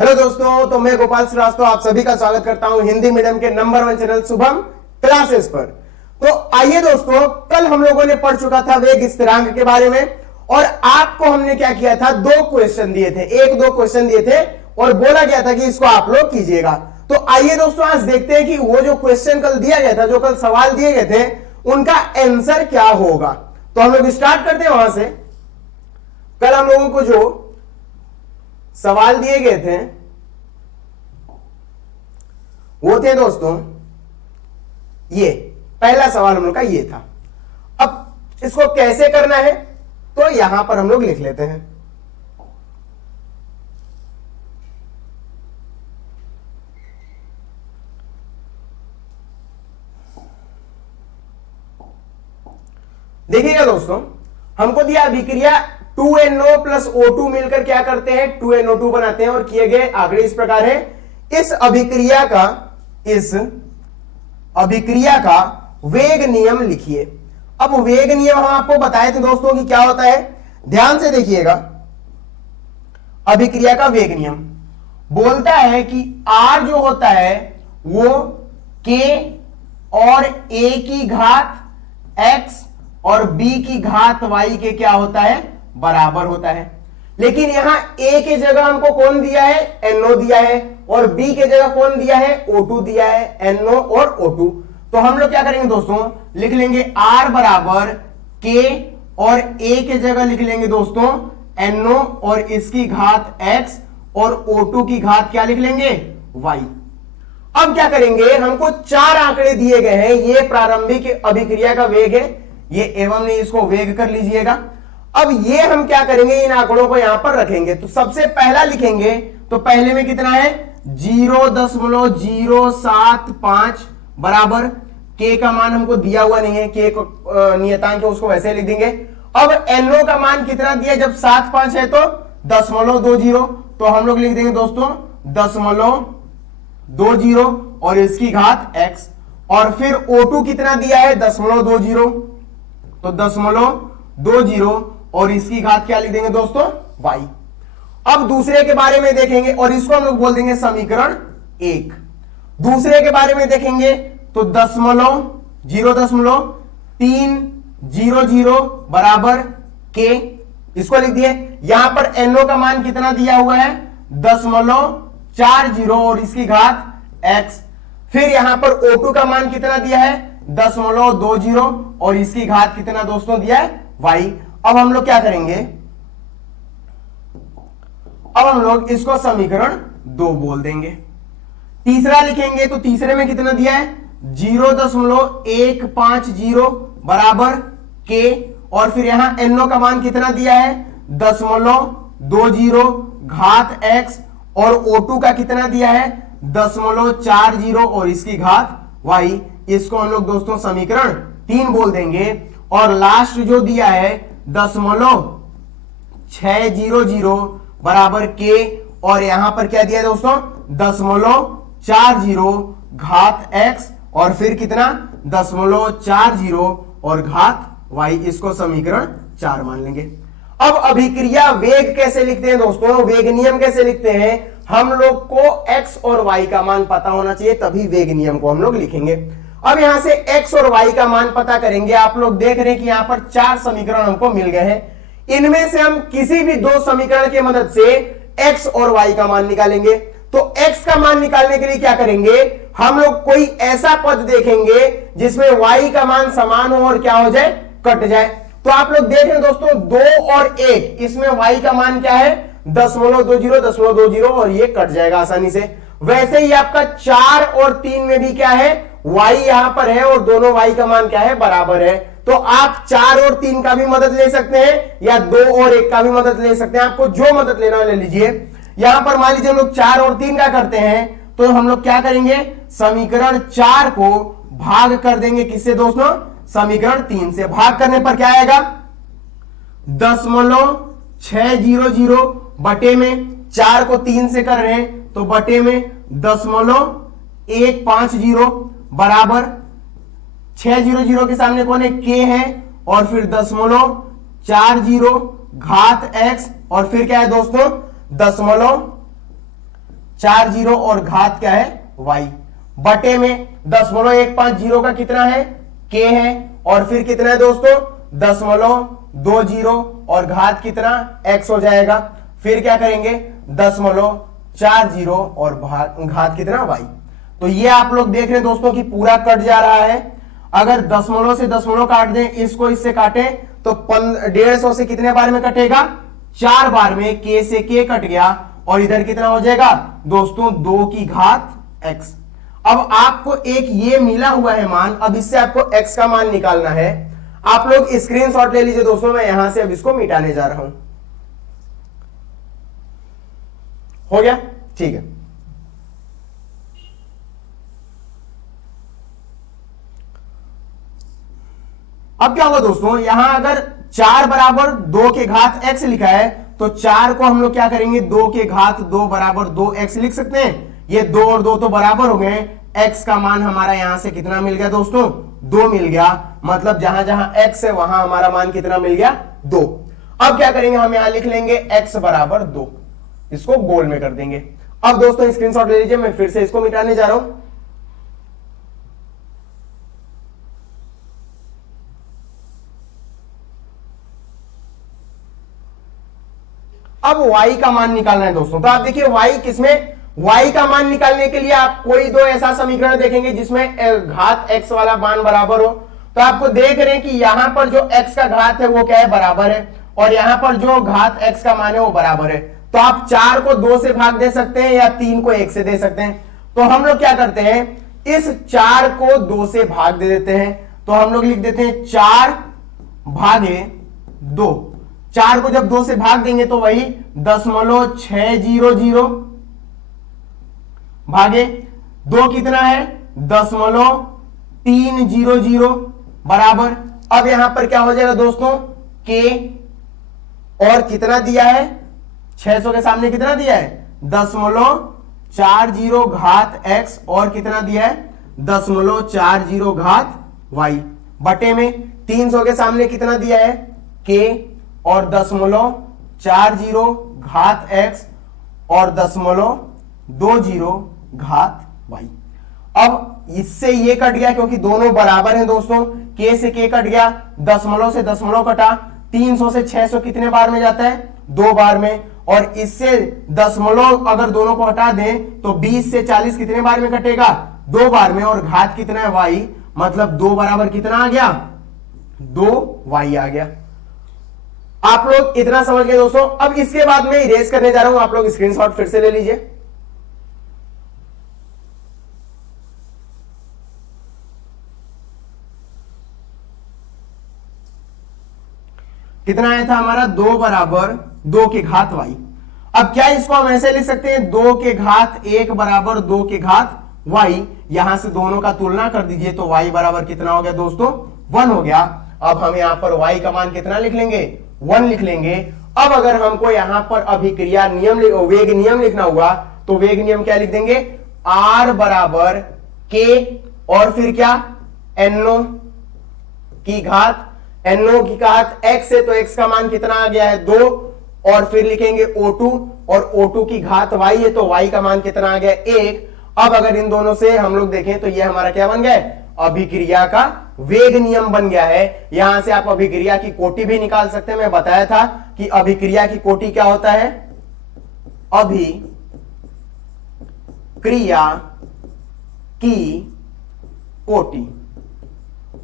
Hello दोस्तों, तो मैं गोपाल श्रीवास्तव आप सभी का स्वागत करता हूं हिंदी मीडियम के नंबर 1 चैनल शुभम क्लासेस पर। तो आइए दोस्तों, कल हम लोगों ने पढ़ चुका था वेग स्थिरांक के बारे में और आपको हमने क्या किया था, दो क्वेश्चन दिए थे, एक दो क्वेश्चन दिए थे और बोला गया था कि इसको आप लोग कीजिएगा। तो आइए दोस्तों, आज देखते हैं कि वो जो क्वेश्चन कल दिया गया था, जो कल सवाल दिए गए थे, उनका आंसर क्या होगा। तो हम लोग स्टार्ट करते हैं वहां से। कल हम लोगों को जो सवाल दिए गए थे वो थे दोस्तों, ये पहला सवाल हम लोग का ये था। अब इसको कैसे करना है तो यहां पर हम लोग लिख लेते हैं। देखिएगा दोस्तों, हमको दिया अभिक्रिया 2NO प्लस O2 मिलकर क्या करते हैं, 2NO2 बनाते हैं और किए गए आंकड़े इस प्रकार है। इस अभिक्रिया का वेग नियम लिखिए। अब वेग नियम हम आपको बताए थे दोस्तों कि क्या होता है, ध्यान से देखिएगा। अभिक्रिया का वेग नियम बोलता है कि R जो होता है वो K और A की घात X और B की घात Y के क्या होता है, बराबर होता है। लेकिन यहां A के जगह हमको कौन दिया है, NO दिया है, और B के जगह कौन दिया है, O2 दिया है, NO और O2। तो हम लोग क्या करेंगे दोस्तों, लिख लेंगे R बराबर K और A के जगह लिख लेंगे दोस्तों NO और इसकी घात X और O2 की घात क्या लिख लेंगे, Y। अब क्या करेंगे, हमको चार आंकड़े दिए गए हैं, ये प्रारंभिक अभिक्रिया का वेग है, ये एवं नहीं, इसको वेग कर लीजिएगा। अब ये हम क्या करेंगे, इन आंकड़ों को यहां पर रखेंगे। तो सबसे पहला लिखेंगे, तो पहले में कितना है 0.075 बराबर K का मान हमको दिया हुआ नहीं है, K नियतांक है उसको वैसे लिख देंगे। अब NO का मान कितना दिया, जब 75 है तो 0.20, तो हम लोग लिख देंगे दोस्तों 0.20 और इसकी घात X। और फिर O2 कितना दिया है 0.20, तो 0.20 और इसकी घात क्या लिख देंगे दोस्तों, Y। अब दूसरे के बारे में देखेंगे और इसको हम लोग बोल देंगे समीकरण 1। दूसरे के बारे में देखेंगे तो 0.300 बराबर K, इसको लिख दिए। यहां पर NO का मान कितना दिया हुआ है 0.40 और इसकी घात X। फिर यहां पर O2 का मान कितना दिया है 0.20 और इसकी घात कितना दोस्तों दिया है, Y। अब हम लोग क्या करेंगे, अब हम लोग इसको समीकरण 2 बोल देंगे। तीसरा लिखेंगे तो तीसरे में कितना दिया है 0.150 बराबर K और फिर यहां NO का मान कितना दिया है 0.20 घात X और O2 का कितना दिया है 0.40 और इसकी घात Y। इसको हम लोग दोस्तों समीकरण 3 बोल देंगे। और लास्ट जो दिया है 0.600 बराबर K और यहां पर क्या दिया है दोस्तों 0.40 घात X और फिर कितना 0.40 और घात Y। इसको समीकरण 4 मान लेंगे। अब अभिक्रिया वेग कैसे लिखते हैं दोस्तों, वेग नियम कैसे लिखते हैं, हम लोग को X और Y का मान पता होना चाहिए, तभी वेग नियम को हम लोग लिखेंगे। अब यहां से X और Y का मान पता करेंगे। आप लोग देख रहे हैं कि यहां पर 4 समीकरण हमको मिल गए हैं, इनमें से हम किसी भी 2 समीकरण की मदद से X और Y का मान निकालेंगे। तो X का मान निकालने के लिए क्या करेंगे, हम लोग कोई ऐसा पद देखेंगे जिसमें Y का मान समान हो और क्या हो जाए, कट जाए। तो आप लोग देख रहे हैं दोस्तों 2 और 1, इसमें Y का मान क्या है 0.20 और ये कट जाएगा आसानी से। वैसे ही आपका 4 और 3 में भी क्या है, Y यहां पर है और दोनों Y का मान क्या है, बराबर है। तो आप 4 और 3 का भी मदद ले सकते हैं या 2 और 1 का भी मदद ले सकते हैं, आपको जो मदद लेना ले लीजिए। यहां पर मान लीजिए हम लोग 4 और 3 का करते हैं, तो हम लोग क्या करेंगे, समीकरण 4 को भाग कर देंगे किससे दोस्तों, समीकरण 3 से। भाग करने पर क्या आएगा 0.600 बटे में 4 को 3 से कर रहे हैं तो बटे में 0.150 बराबर 600 के सामने कौन है, K है, और फिर 0.40 घात x और फिर क्या है दोस्तों 0.40 0 और घात क्या है y, बटे में 0.150 का कितना है k है, और फिर कितना है दोस्तों 0.20 और घात कितना x हो जाएगा, फिर क्या करेंगे 0.40 और घात कितना y। तो ये आप लोग देख रहे हैं दोस्तों कि पूरा कट जा रहा है। अगर दशमलव से दशमलव काट दें, इसको इससे काटे तो 150 से कितने बार में कटेगा 4 बार में, k से k कट गया और इधर कितना हो जाएगा दोस्तों 2 की घात x। अब आपको एक ये मिला हुआ है मान, अब इससे आपको x का मान निकालना है। आप लोग स्क्रीनशॉट ले लीजिए दोस्तों, मैं यहां से अब इसको मिटाने जा रहा हूं। हो गया, ठीक है। अब क्या होगा दोस्तों, यहां अगर 4 बराबर 2 के घात x लिखा है तो 4 को हम लोग क्या करेंगे 2 के घात 2 बराबर 2x लिख सकते हैं। ये 2 और 2 तो बराबर हो गए, x का मान हमारा यहां से कितना मिल गया दोस्तों 2 मिल गया, मतलब जहां जहां x है वहां हमारा मान कितना मिल गया 2। अब क्या करेंगे, हम यहां लिख लेंगे x बराबर 2, इसको गोल में कर देंगे। अब दोस्तों स्क्रीनशॉट ले लीजिए, मैं फिर से इसको मिटाने जा रहा हूं। अब y का मान निकालना है दोस्तों, तो आप देखिए y किसमें, y का मान निकालने के लिए आप कोई दो ऐसा समीकरण देखेंगे जिसमें घात x वाला मान बराबर हो। तो आपको देख रहे हैं कि यहां पर जो x का घात है वो क्या है बराबर है, और यहां पर जो घात x का मान है वो बराबर है। तो आप 4 को 2 से भाग दे सकते हैं या 3 को 1 से दे सकते हैं। तो हम लोग क्या करते हैं, इस 4 को 2 से भाग दे देते हैं, तो हम लोग लिख देते हैं 4 भागे 2। 4 को जब 2 से भाग देंगे तो वही 0.600 भागे 2 कितना है 0.300 बराबर। अब यहां पर क्या हो जाएगा दोस्तों k, और कितना दिया है 600 के सामने कितना दिया है 0.40 घात x, और कितना दिया है 0.40 घात y, बटे में 300 के सामने कितना दिया है k, और 0.40 घात x और 0.20 घात y। अब इससे ये कट गया क्योंकि दोनों बराबर हैं दोस्तों, k से k कट गया, दशमलव से दशमलव कटा, 300 से 600 कितने बार में जाता है 2 बार में, और इससे दशमलव अगर दोनों को हटा दें तो 20 से 40 कितने बार में कटेगा 2 बार में, और घात कितना है y, मतलब 2 बराबर कितना आ गया 2y आ गया। आप लोग इतना समझ गए दोस्तों। अब इसके बाद मैं इरेज करने जा रहा हूं, आप लोग स्क्रीनशॉट फिर से ले लीजिए। कितना आया था हमारा 2 बराबर 2 के घात y। अब क्या इसको हम ऐसे लिख सकते हैं 2 के घात 1 बराबर 2 के घात y, यहां से दोनों का तुलना कर दीजिए तो y बराबर कितना हो गया दोस्तों 1 हो गया। अब हम यहां पर y का मान कितना लिख लेंगे 1 लिख लेंगे। अब अगर हमको यहां पर अभिक्रिया नियम वेग नियम लिखना हुआ तो वेग नियम क्या लिख देंगे r बराबर k, और फिर क्या no की घात, no की घात x है तो x का मान कितना आ गया है 2, और फिर लिखेंगे O2, और O2 की घात y है तो y का मान कितना आ गया 1। अब अगर इन दोनों से हम लोग देखें तो ये हमारा क्या बन गया है अभिक्रिया का वेग नियम बन गया है। यहां से आप अभिक्रिया की कोटि भी निकाल सकते हैं, मैं बताया था कि अभिक्रिया की कोटि क्या होता है, अभिक्रिया की कोटि।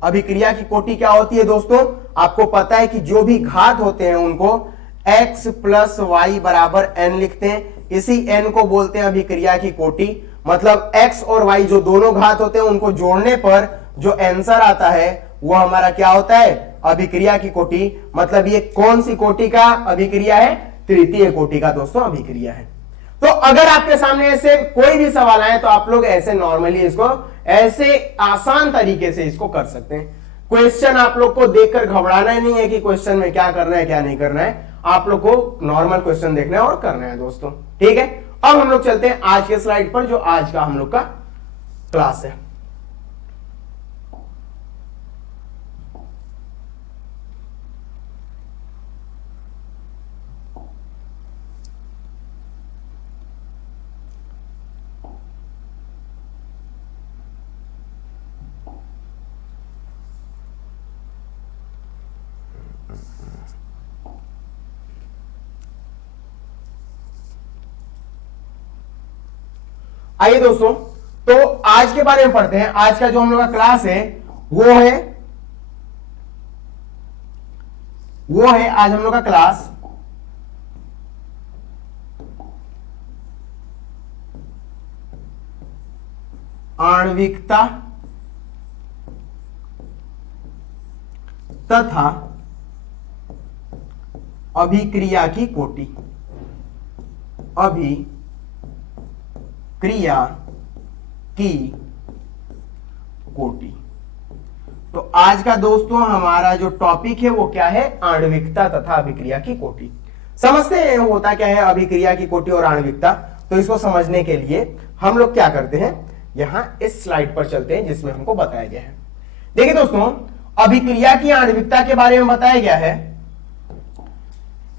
अभिक्रिया की कोटि क्या होती है दोस्तों, आपको पता है कि जो भी घात होते हैं उनको x प्लस वाई बराबर n लिखते हैं, इसी n को बोलते हैं अभिक्रिया की कोटि। मतलब x और y जो दोनों घात होते हैं उनको जोड़ने पर जो आंसर आता है वो हमारा क्या होता है अभिक्रिया की कोटि। मतलब ये कौन सी कोटि का अभिक्रिया है, तृतीय कोटि का दोस्तों अभिक्रिया है। तो अगर आपके सामने ऐसे कोई भी सवाल आए तो आप लोग ऐसे नॉर्मली इसको ऐसे आसान तरीके से इसको कर सकते हैं। क्वेश्चन आप लोग को देखकर घबराना ही नहीं है कि क्वेश्चन में क्या करना है क्या नहीं करना है, आप लोग को नॉर्मल क्वेश्चन देखना है और करना है दोस्तों, ठीक है। अब हम लोग चलते हैं आज के स्लाइड पर जो आज का हम लोग का क्लास है। आइए दोस्तों, तो आज के बारे में पढ़ते हैं। आज का जो हम लोग का क्लास है वो है आज हम लोग का क्लास आणविकता तथा अभिक्रिया की कोटि। अभिक्रिया की कोटि। तो आज का दोस्तों हमारा जो टॉपिक है वो क्या है? आणविकता तथा अभिक्रिया की कोटि। समझते हैं होता क्या है अभिक्रिया की कोटि और आणविकता। तो इसको समझने के लिए हम लोग क्या करते हैं, यहां इस स्लाइड पर चलते हैं जिसमें हमको बताया गया है। देखिए दोस्तों, अभिक्रिया की आणविकता के बारे में बताया गया है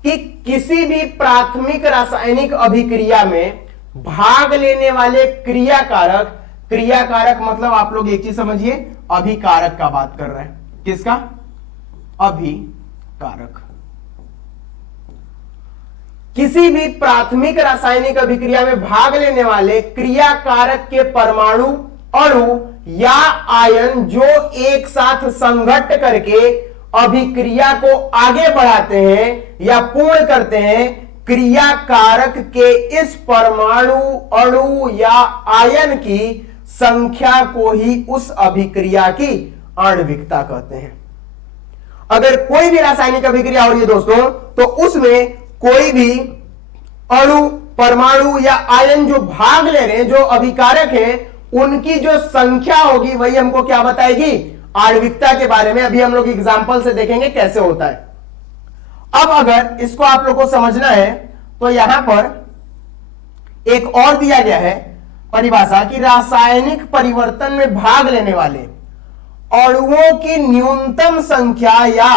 कि किसी भी प्राथमिक रासायनिक अभिक्रिया में भाग लेने वाले क्रियाकारक मतलब आप लोग एक चीज समझिए, अभिकारक का बात कर रहे हैं। किसका? अभिकारक। किसी भी प्राथमिक रासायनिक अभिक्रिया में भाग लेने वाले क्रियाकारक के परमाणु, अणु या आयन जो एक साथ संघट्ट करके अभिक्रिया को आगे बढ़ाते हैं या पूर्ण करते हैं, क्रियाकारक के इस परमाणु, अणु या आयन की संख्या को ही उस अभिक्रिया की आणविकता कहते हैं। अगर कोई भी रासायनिक अभिक्रिया हो रही है दोस्तों, तो उसमें कोई भी अणु, परमाणु या आयन जो भाग ले रहे हैं, जो अभिकारक हैं, उनकी जो संख्या होगी वही हमको क्या बताएगी? आणविकता के बारे में। अभी हम लोग एग्जांपल से देखेंगे कैसे होता है। अब अगर इसको आप लोग को समझना है तो यहां पर एक और दिया गया है परिभाषा कि रासायनिक परिवर्तन में भाग लेने वाले अणुओं की न्यूनतम संख्या या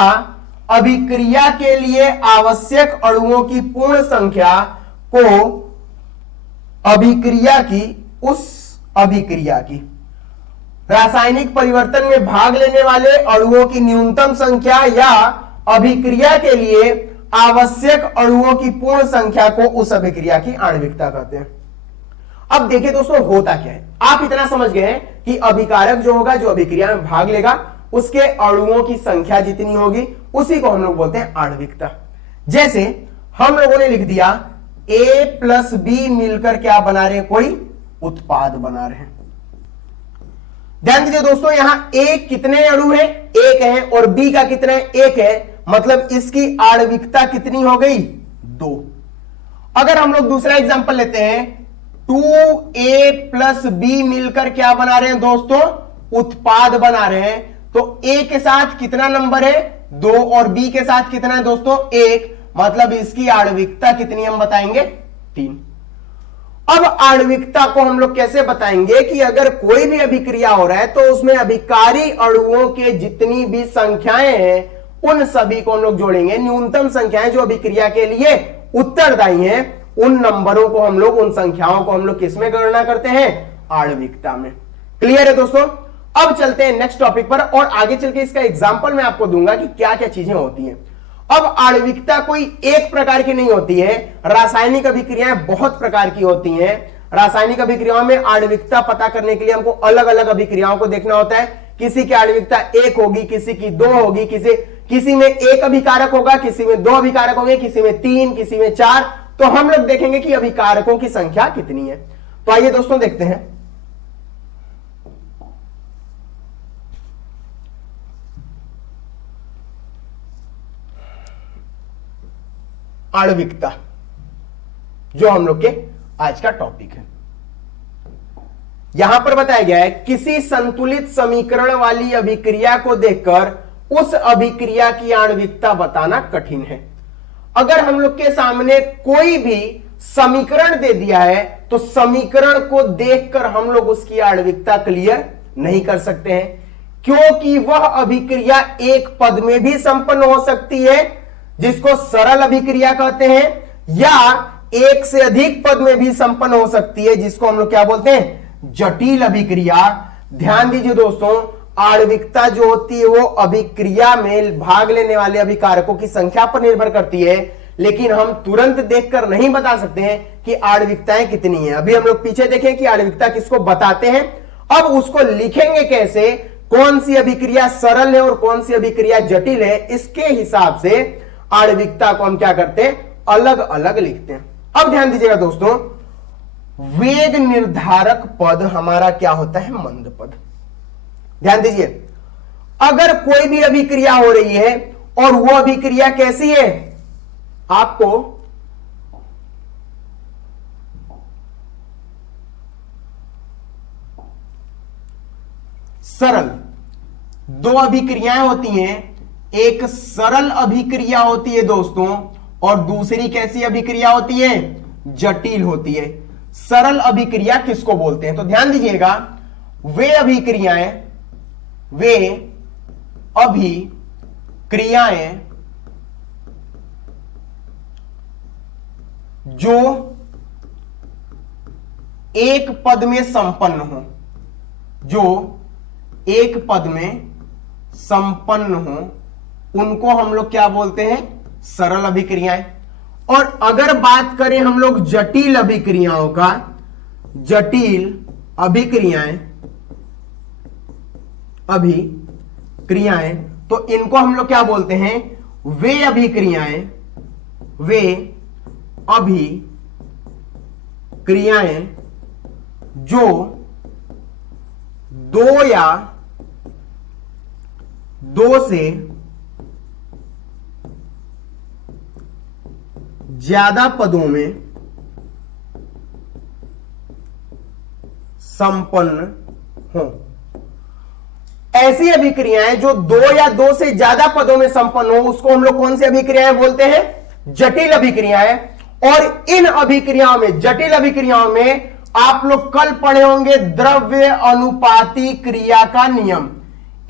अभिक्रिया के लिए आवश्यक अणुओं की पूर्ण संख्या को अभिक्रिया की रासायनिक परिवर्तन में भाग लेने वाले अणुओं की न्यूनतम संख्या या अभिक्रिया के लिए आवश्यक अणुओं की पूर्ण संख्या को उस अभिक्रिया की आणविकता कहते हैं। अब देखिए दोस्तों होता क्या है, आप इतना समझ गए हैं कि अभिकारक जो होगा, जो अभिक्रिया में भाग लेगा, उसके अणुओं की संख्या जितनी होगी उसी को हम लोग बोलते हैं आणविकता। जैसे हम लोगों ने लिख दिया A प्लस बी मिलकर क्या बना रहे हैं? कोई उत्पाद बना रहे हैं। ध्यान दीजिए दोस्तों, यहां A कितने अणु है? एक है, और B का कितना है? एक है। मतलब इसकी आणविकता कितनी हो गई? 2। अगर हम लोग दूसरा एग्जांपल लेते हैं, 2A प्लस बी मिलकर क्या बना रहे हैं दोस्तों? उत्पाद बना रहे हैं। तो A के साथ कितना नंबर है? 2, और B के साथ कितना है दोस्तों? 1। मतलब इसकी आणविकता कितनी हम बताएंगे? 3। अब आणविकता को हम लोग कैसे बताएंगे कि अगर कोई भी अभिक्रिया हो रहा है तो उसमें अभिकारी अणुओं के जितनी भी संख्याएं हैं उन सभी को हम लोग जोड़ेंगे। न्यूनतम संख्याएं जो अभिक्रिया के लिए उत्तरदायी हैं, उन नंबरों को हम लोग, उन संख्याओं को हम लोग किसमें गणना करते हैं? आणविकता में। क्लियर है दोस्तों? अब चलते हैं नेक्स्ट टॉपिक पर, और आगे चल के इसका एग्जांपल मैं आपको दूंगा कि क्या क्या चीजें होती हैं। अब आणविकता कोई एक प्रकार की नहीं होती है, रासायनिक अभिक्रियाएं बहुत प्रकार की होती हैं। रासायनिक अभिक्रियाओं में आणविकता पता करने के लिए हमको अलग अलग अभिक्रियाओं को देखना होता है। किसी की आणविकता 1 होगी, किसी की 2 होगी, किसी में 1 अभिकारक होगा, किसी में 2 अभिकारक होंगे, किसी में 3, किसी में 4। तो हम लोग देखेंगे कि अभिकारकों की संख्या कितनी है। तो आइए दोस्तों देखते हैं। आणविकता जो हम लोग के आज का टॉपिक है, यहां पर बताया गया है किसी संतुलित समीकरण वाली अभिक्रिया को देखकर उस अभिक्रिया की आणविकता बताना कठिन है। अगर हम लोग के सामने कोई भी समीकरण दे दिया है तो समीकरण को देखकर हम लोग उसकी आणविकता क्लियर नहीं कर सकते हैं, क्योंकि वह अभिक्रिया एक पद में भी संपन्न हो सकती है जिसको सरल अभिक्रिया कहते हैं, या एक से अधिक पद में भी संपन्न हो सकती है जिसको हम लोग क्या बोलते हैं? जटिल अभिक्रिया। ध्यान दीजिए दोस्तों, आणविकता जो होती है वो अभिक्रिया में भाग लेने वाले अभिकारकों की संख्या पर निर्भर करती है, लेकिन हम तुरंत देखकर नहीं बता सकते हैं कि आणविकताएं कितनी है। अभी हम लोग पीछे देखें कि आणविकता किसको बताते हैं, अब उसको लिखेंगे कैसे, कौन सी अभिक्रिया सरल है और कौन सी अभिक्रिया जटिल है, इसके हिसाब से आणविकता को हम क्या करते हैं, अलग अलग लिखते हैं। अब ध्यान दीजिएगा दोस्तों, वेग निर्धारक पद हमारा क्या होता है, मंद पद। ध्यान दीजिए, अगर कोई भी अभिक्रिया हो रही है और वो अभिक्रिया कैसी है, आपको सरल, दो अभिक्रियाएं होती हैं, एक सरल अभिक्रिया होती है दोस्तों और दूसरी कैसी अभिक्रिया होती है, जटिल होती है। सरल अभिक्रिया किसको बोलते हैं, तो ध्यान दीजिएगा, वे अभिक्रियाएं जो एक पद में संपन्न हो, जो एक पद में संपन्न हो, उनको हम लोग क्या बोलते हैं, सरल अभिक्रियाएं। और अगर बात करें हम लोग जटिल अभिक्रियाओं का, जटिल अभिक्रियाएं तो इनको हम लोग क्या बोलते हैं, वे अभिक्रियाएं जो दो या दो से ज्यादा पदों में संपन्न हो। ऐसी अभिक्रियाएं जो दो या दो से ज्यादा पदों में संपन्न हो, उसको हम लोग कौन सी अभिक्रियाएं बोलते हैं, जटिल अभिक्रियाएं। और इन अभिक्रियाओं में, जटिल अभिक्रियाओं में आप लोग कल पढ़े होंगे द्रव्य अनुपाती क्रिया का नियम।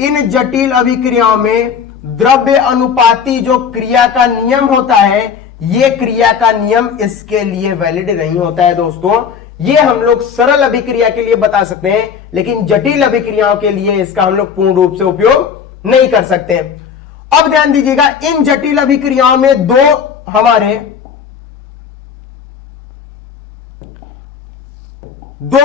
इन जटिल अभिक्रियाओं में द्रव्य अनुपाती जो क्रिया का नियम होता है, यह क्रिया का नियम इसके लिए वैलिड नहीं होता है दोस्तों। ये हम लोग सरल अभिक्रिया के लिए बता सकते हैं, लेकिन जटिल अभिक्रियाओं के लिए इसका हम लोग पूर्ण रूप से उपयोग नहीं कर सकते। अब ध्यान दीजिएगा, इन जटिल अभिक्रियाओं में दो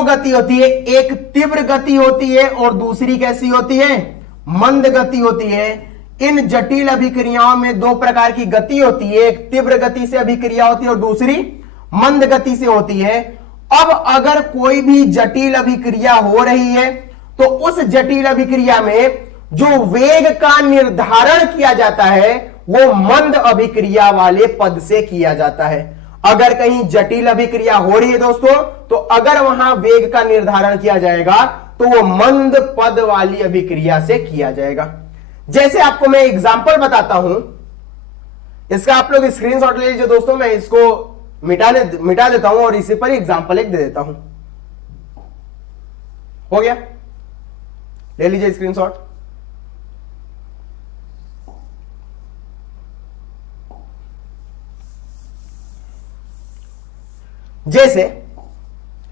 गति होती है, एक तीव्र गति होती है और दूसरी कैसी होती है, मंद गति होती है। इन जटिल अभिक्रियाओं में दो प्रकार की गति होती है, एक तीव्र गति से अभिक्रिया होती है और दूसरी मंद गति से होती है। अब अगर कोई भी जटिल अभिक्रिया हो रही है तो उस जटिल अभिक्रिया में जो वेग का निर्धारण किया जाता है वो मंद अभिक्रिया वाले पद से किया जाता है। अगर कहीं जटिल अभिक्रिया हो रही है दोस्तों, तो अगर वहां वेग का निर्धारण किया जाएगा तो वो मंद पद वाली अभिक्रिया से किया जाएगा। जैसे आपको मैं एग्जांपल बताता हूं, इसका आप लोग स्क्रीनशॉट ले लीजिए दोस्तों, मैं इसको मिटा देता हूं और इसी पर एग्जांपल एक दे देता हूं। हो गया, ले लीजिए स्क्रीनशॉट। जैसे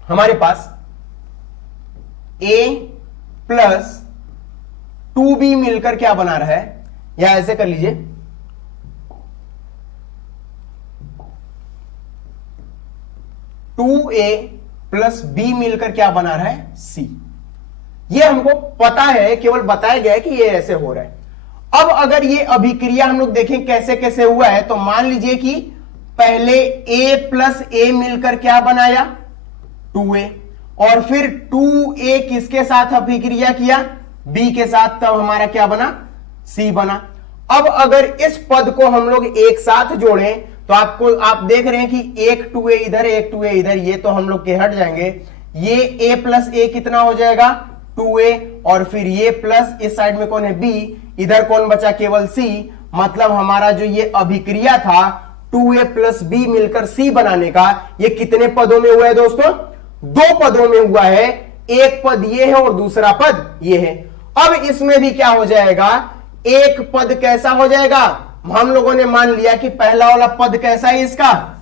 हमारे पास A प्लस 2B मिलकर क्या बना रहा है, या ऐसे कर लीजिए, टू ए प्लस बी मिलकर क्या बना रहा है, C। ये हमको पता है, केवल बताया गया है कि ये ऐसे हो रहा है। अब अगर ये अभिक्रिया हम लोग देखें कैसे कैसे हुआ है, तो मान लीजिए कि पहले A प्लस ए मिलकर क्या बनाया, 2A, और फिर 2A किसके साथ अभिक्रिया किया, B के साथ, तब हमारा क्या बना, C बना। अब अगर इस पद को हम लोग एक साथ जोड़ें तो आप देख रहे हैं कि एक 2A इधर, एक 2A इधर, ये तो हम लोग के हट जाएंगे। ये A प्लस ए कितना हो जाएगा, 2A, और फिर ये प्लस इस साइड में कौन है, B, इधर कौन बचा, केवल C। मतलब हमारा जो ये अभिक्रिया था 2A प्लस B मिलकर C बनाने का, ये कितने पदों में हुआ है दोस्तों, दो पदों में हुआ है। एक पद ये है और दूसरा पद ये है। अब इसमें भी क्या हो जाएगा, एक पद कैसा हो जाएगा, हम लोगों ने मान लिया कि पहला वाला पद कैसा है, इसका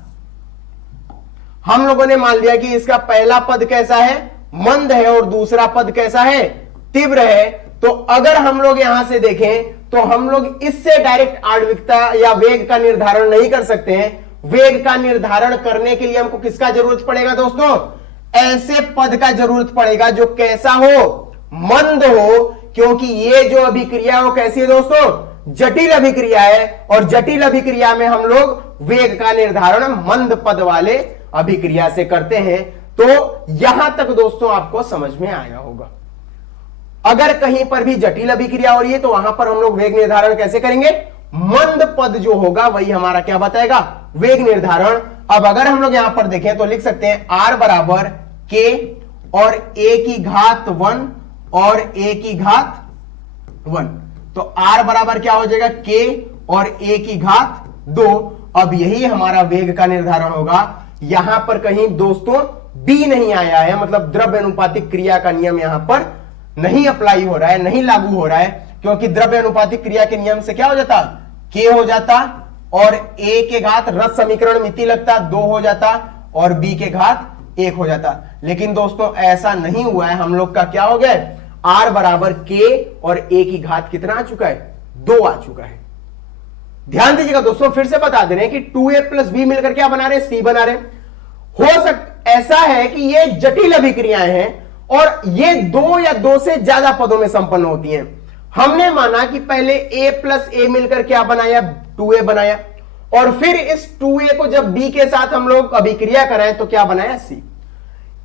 हम लोगों ने मान लिया कि इसका पहला पद कैसा है, मंद है, और दूसरा पद कैसा है, तीव्र है। तो अगर हम लोग यहां से देखें तो हम लोग इससे डायरेक्ट आणविकता या वेग का निर्धारण नहीं कर सकते हैं। वेग का निर्धारण करने के लिए हमको किसका जरूरत पड़ेगा दोस्तों? ऐसे पद का जरूरत पड़ेगा जो कैसा हो? मंद हो, क्योंकि ये जो अभिक्रिया वो कैसी है दोस्तों? जटिल अभिक्रिया है, और जटिल अभिक्रिया में हम लोग वेग का निर्धारण मंद पद वाले अभिक्रिया से करते हैं। तो यहां तक दोस्तों आपको समझ में आया होगा। अगर कहीं पर भी जटिल अभिक्रिया हो रही है तो वहां पर हम लोग वेग निर्धारण कैसे करेंगे? मंद पद जो होगा वही हमारा क्या बताएगा? वेग निर्धारण। अब अगर हम लोग यहां पर देखें तो लिख सकते हैं r बराबर k और a की घात 1 और a की घात 1। तो r बराबर क्या हो जाएगा? k और a की घात 2। अब यही हमारा वेग का निर्धारण होगा। यहां पर कहीं दोस्तों b नहीं आया है, मतलब द्रव्य अनुपातिक क्रिया का नियम यहां पर नहीं अप्लाई हो रहा है, नहीं लागू हो रहा है, क्योंकि द्रव्य अनुपातिक क्रिया के नियम से क्या हो जाता? k हो जाता और a के घात रस समीकरण मिति लगता 2 हो जाता और b के घात 1 हो जाता। लेकिन दोस्तों ऐसा नहीं हुआ है। हम लोग का क्या हो गया? r बराबर k और a की घात कितना आ चुका है? 2 आ चुका है। ध्यान दीजिएगा दोस्तों, फिर से बता दे रहे हैं कि 2a प्लस b मिलकर क्या बना रहे? c बना रहे। हो सकता ऐसा है कि ये जटिल अभिक्रियाएं हैं और ये 2 या 2 से ज्यादा पदों में संपन्न होती हैं। हमने माना कि पहले a प्लस a मिलकर क्या बनाया? 2a बनाया, और फिर इस 2a को जब b के साथ हम लोग अभिक्रिया कराएं तो क्या बनाया? c।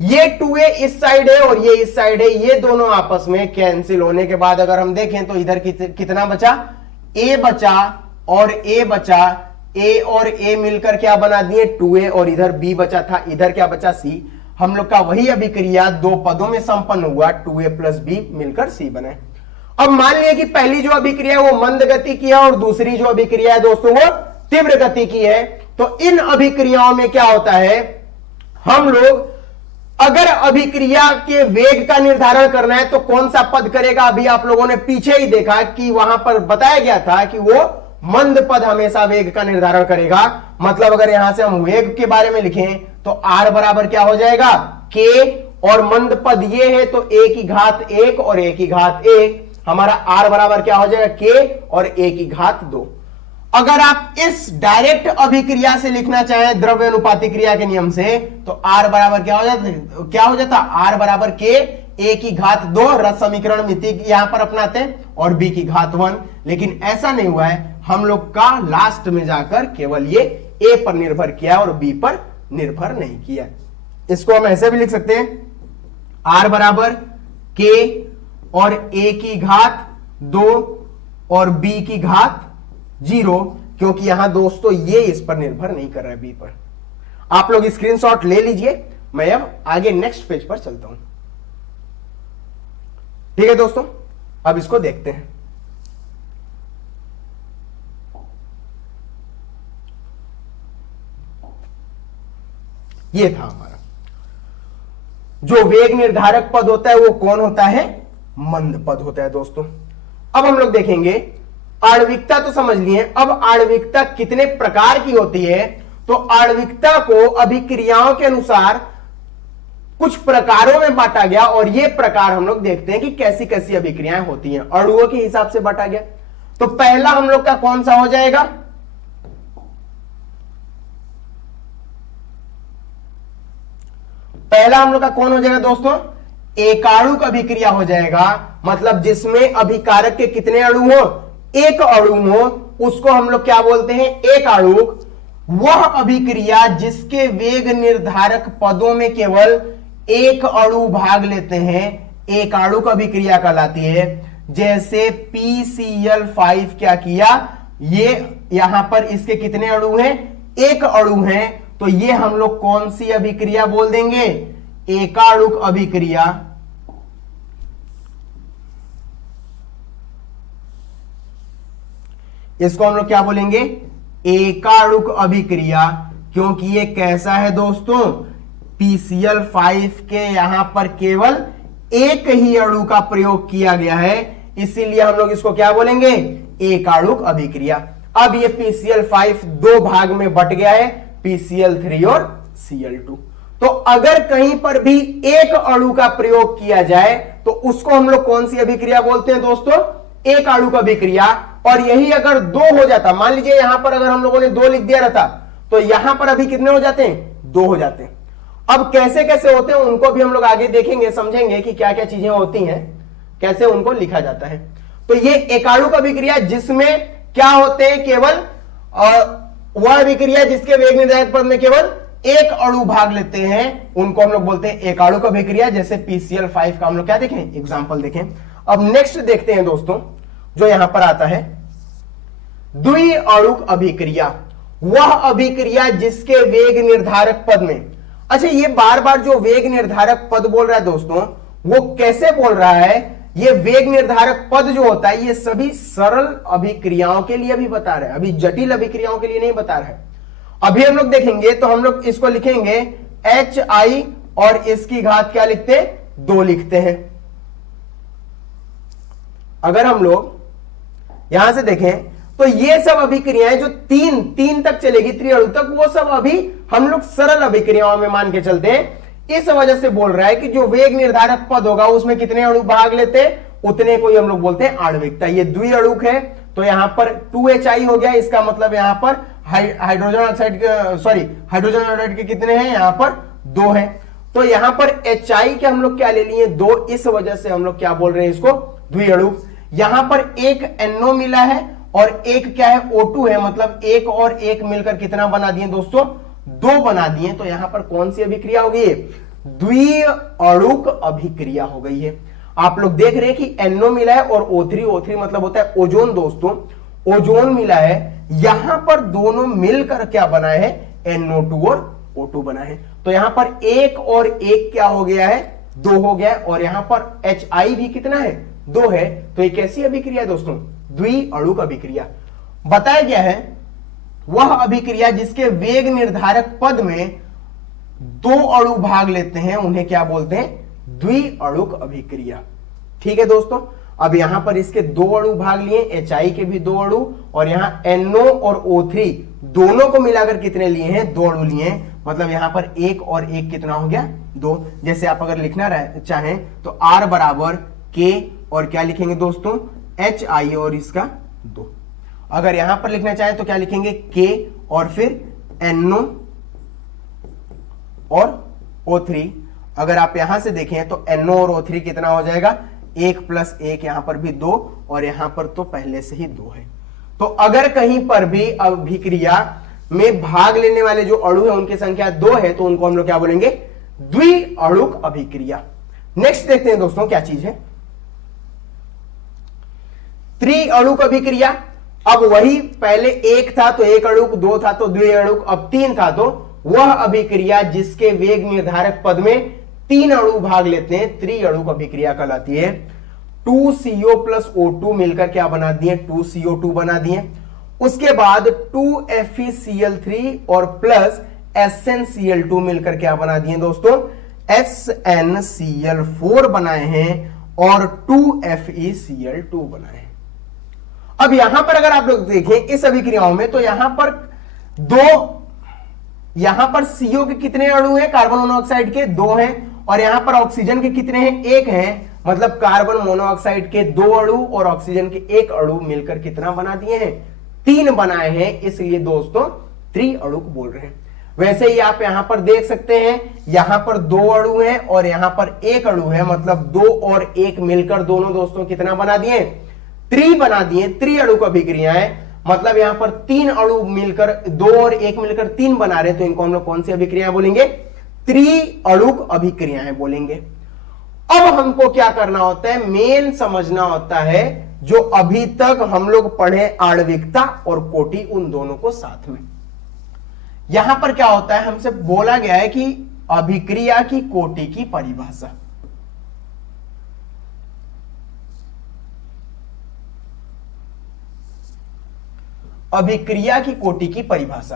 ये 2a इस साइड है और ये इस साइड है, ये दोनों आपस में कैंसिल होने के बाद अगर हम देखें तो इधर कितना बचा? a बचा और a बचा। a और a मिलकर क्या बना दिए? 2a, और इधर b बचा था, इधर क्या बचा? c। हम लोग का वही अभिक्रिया 2 पदों में संपन्न हुआ, 2a प्लस b मिलकर c बने। अब मान लिया कि पहली जो अभिक्रिया है वो मंद गति की है और दूसरी जो अभिक्रिया है दोस्तों वो तीव्र गति की है। तो इन अभिक्रियाओं में क्या होता है? हम लोग अगर अभिक्रिया के वेग का निर्धारण करना है तो कौन सा पद करेगा? अभी आप लोगों ने पीछे ही देखा कि वहां पर बताया गया था कि वो मंद पद हमेशा वेग का निर्धारण करेगा। मतलब अगर यहां से हम वेग के बारे में लिखें तो r बराबर क्या हो जाएगा? k, और मंद पद ये है तो a की घात 1 और a की घात 1। हमारा r बराबर क्या हो जाएगा? k और a की घात 2। अगर आप इस डायरेक्ट अभिक्रिया से लिखना चाहें द्रव्य अनुपातिक क्रिया के नियम से तो r बराबर क्या हो जाता? r बराबर k, a की घात 2 रस समीकरण मिति यहां पर अपनाते हैं और b की घात 1। लेकिन ऐसा नहीं हुआ है, हम लोग का लास्ट में जाकर केवल ये a पर निर्भर किया और b पर निर्भर नहीं किया। इसको हम ऐसे भी लिख सकते हैं, r बराबर k और a की घात 2 और b की घात 0, क्योंकि यहां दोस्तों ये इस पर निर्भर नहीं कर रहा है, b पर। आप लोग स्क्रीनशॉट ले लीजिए, मैं अब आगे नेक्स्ट पेज पर चलता हूं। ठीक है दोस्तों, अब इसको देखते हैं। ये था हमारा जो वेग निर्धारक पद होता है वो कौन होता है? मंद पद होता है दोस्तों। अब हम लोग देखेंगे आणविकता तो समझ लिए, अब आणविकता कितने प्रकार की होती है? तो आणविकता को अभिक्रियाओं के अनुसार कुछ प्रकारों में बांटा गया और ये प्रकार हम लोग देखते हैं कि कैसी कैसी अभिक्रियाएं होती हैं। अणुओं के हिसाब से बांटा गया। तो पहला हम लोग का कौन सा हो जाएगा? पहला हम लोग का कौन हो जाएगा दोस्तों? एकाणुक अभिक्रिया हो जाएगा। मतलब जिसमें अभिकारक के कितने अणु हो? एक अणु हो, उसको हम लोग क्या बोलते हैं? एकाणुक। वह अभिक्रिया जिसके वेग निर्धारक पदों में केवल एक अणु भाग लेते हैं एकाणुक अभिक्रिया कहलाती है। जैसे PCl5 क्या किया? ये यहां पर इसके कितने अणु हैं? एक अणु हैं। तो ये हम लोग कौन सी अभिक्रिया बोल देंगे? एकाणुक अभिक्रिया। इसको हम लोग क्या बोलेंगे? एकाणुक अभिक्रिया। क्योंकि ये कैसा है दोस्तों? PCl5 के यहां पर केवल एक ही अणु का प्रयोग किया गया है, इसीलिए हम लोग इसको क्या बोलेंगे? एकाणुक अभिक्रिया। अब ये PCl5 दो भाग में बट गया है, PCl3 और Cl2। तो अगर कहीं पर भी एक अणु का प्रयोग किया जाए तो उसको हम लोग कौन सी अभिक्रिया बोलते हैं दोस्तों? एकाणुक अभिक्रिया। और यही अगर 2 हो जाता, मान लीजिए यहां पर अगर हम लोगों ने 2 लिख दिया रहता तो यहां पर अभी कितने हो जाते हैं, 2 हो जाते हैं। अब कैसे कैसे होते हैं उनको भी हम लोग आगे देखेंगे, समझेंगे कि क्या क्या चीजें होती हैं, कैसे उनको लिखा जाता है। तो ये एकाणुक अभिक्रिया जिसमें क्या होते हैं, केवल वह अभिक्रिया जिसके वेग निर्धारक पद में केवल एक अणु भाग लेते हैं, उनको हम लोग बोलते हैं एकाणुक अभिक्रिया। जैसे PCl5 का हम लोग क्या देखें, एग्जांपल देखें। अब नेक्स्ट देखते हैं दोस्तों, जो यहां पर आता है द्विअणुक अभिक्रिया, वह अभिक्रिया जिसके वेग निर्धारक पद में, अच्छा ये बार बार जो वेग निर्धारक पद बोल रहा है दोस्तों, वो कैसे बोल रहा है, ये वेग निर्धारक पद जो होता है ये सभी सरल अभिक्रियाओं के लिए भी बता रहे हैं, अभी जटिल अभिक्रियाओं के लिए नहीं बता रहे हैं। अभी हम लोग देखेंगे तो हम लोग इसको लिखेंगे HI और इसकी घात क्या लिखते हैं, 2 लिखते हैं। अगर हम लोग यहां से देखें तो ये सब अभिक्रियाएं जो 3 तक चलेगी, त्रिअणु तक, वो सब अभी हम लोग सरल अभिक्रियाओं में मान के चलते हैं। इस वजह से बोल रहा है कि जो वेग निर्धारक पद होगा उसमें कितने अणु भाग लेते हैं, उतने को ही हम लोग बोलते हैं आणविकता। ये द्विअणुक है तो यहां पर 2HI हो गया, इसका मतलब यहां पर हाइड्रोजन ऑक्साइड, हाइड्रोजन आयोडाइड के कितने हैं, यहां पर 2 हैं। तो यहां पर HI के हम लोग क्या ले लिए, 2, इस वजह से हम लोग क्या बोल रहे हैं इसको, द्विअणुक। यहां पर एक NO मिला है और एक क्या है, O2 है, मतलब एक और एक मिलकर कितना बना दिए दोस्तों, 2 बना दिए। तो यहां पर कौन सी अभिक्रिया हो गई है, द्विअणुक अभिक्रिया हो गई है। आप लोग देख रहे हैं कि NO मिला है और O3 मतलब होता है ओजोन दोस्तों, ओजोन मिला है, यहां पर दोनों मिलकर क्या बनाए हैं, NO2 और O2 बना है। तो यहां पर एक और एक क्या हो गया है, 2 हो गया है, और यहां पर HI भी कितना है, 2 है। तो ये कैसी अभिक्रिया है दोस्तों, द्विअणुक अभिक्रिया। बताया गया है वह अभिक्रिया जिसके वेग निर्धारक पद में 2 अणु भाग लेते हैं उन्हें क्या बोलते हैं, द्विअणुक अभिक्रिया। ठीक है दोस्तों, अब यहां पर इसके 2 अणु भाग लिए, HI के भी 2 अणु, और यहां NO और O3 दोनों को मिलाकर कितने लिए हैं, 2 अणु लिए हैं। मतलब यहां पर एक और एक कितना हो गया, 2। जैसे आप अगर लिखना चाहें तो R बराबर K और क्या लिखेंगे दोस्तों, HI और इसका 2। अगर यहां पर लिखना चाहें तो क्या लिखेंगे, K और फिर NO और O3। अगर आप यहां से देखें तो NO और O3 कितना हो जाएगा, 1 + 1, यहां पर भी 2 और यहां पर तो पहले से ही 2 है। तो अगर कहीं पर भी अभिक्रिया में भाग लेने वाले जो अणु है उनकी संख्या 2 है तो उनको हम लोग क्या बोलेंगे, द्विअणुक अभिक्रिया। नेक्स्ट देखते हैं दोस्तों क्या चीज है, त्रिअणुक अभिक्रिया। अब वही पहले 1 था तो 1 अणुक, 2 था तो द्विअणुक, अब 3 था तो वह अभिक्रिया जिसके वेग निर्धारक पद में 3 अणु भाग लेते हैं, त्रिअणुक अभिक्रिया कहलाती है। 2CO + O2 मिलकर क्या बना दिए, 2CO2 बना दिए। उसके बाद 2FeCl3 और प्लस SnCl2 मिलकर क्या बना दिए दोस्तों, SnCl4 बनाए हैं और 2FeCl2 बनाए हैं। अब यहां पर अगर आप लोग देखें इस अभिक्रियाओं में तो यहां पर CO के कितने अणु हैं, कार्बन मोनोऑक्साइड के 2 हैं, और यहां पर ऑक्सीजन के कितने हैं, 1 हैं। मतलब कार्बन मोनोऑक्साइड के 2 अणु और ऑक्सीजन के 1 अणु मिलकर कितना बना दिए हैं, 3 बनाए हैं, इसलिए दोस्तों त्रिअणुक बोल रहे हैं। वैसे ही आप यहां पर देख सकते हैं, यहां पर 2 अणु हैं और यहां पर 1 अणु है, मतलब 2 और 1 मिलकर दोनों दोस्तों कितना बना दिए, बना दिए, त्रिअणुक अभिक्रियाएं। मतलब यहां पर 3 अणु मिलकर 2 और 1 मिलकर 3 बना रहे, तो इनको हम लोग कौन सी अभिक्रियाएं बोलेंगे, त्रिअणुक अभिक्रियाएं बोलेंगे। अब हमको क्या करना होता है, मेन समझना होता है जो अभी तक हम लोग पढ़े आणविकता और कोटि, उन दोनों को साथ में। यहां पर क्या होता है, हमसे बोला गया है कि अभिक्रिया की कोटि की परिभाषा, अभिक्रिया की कोटि की परिभाषा,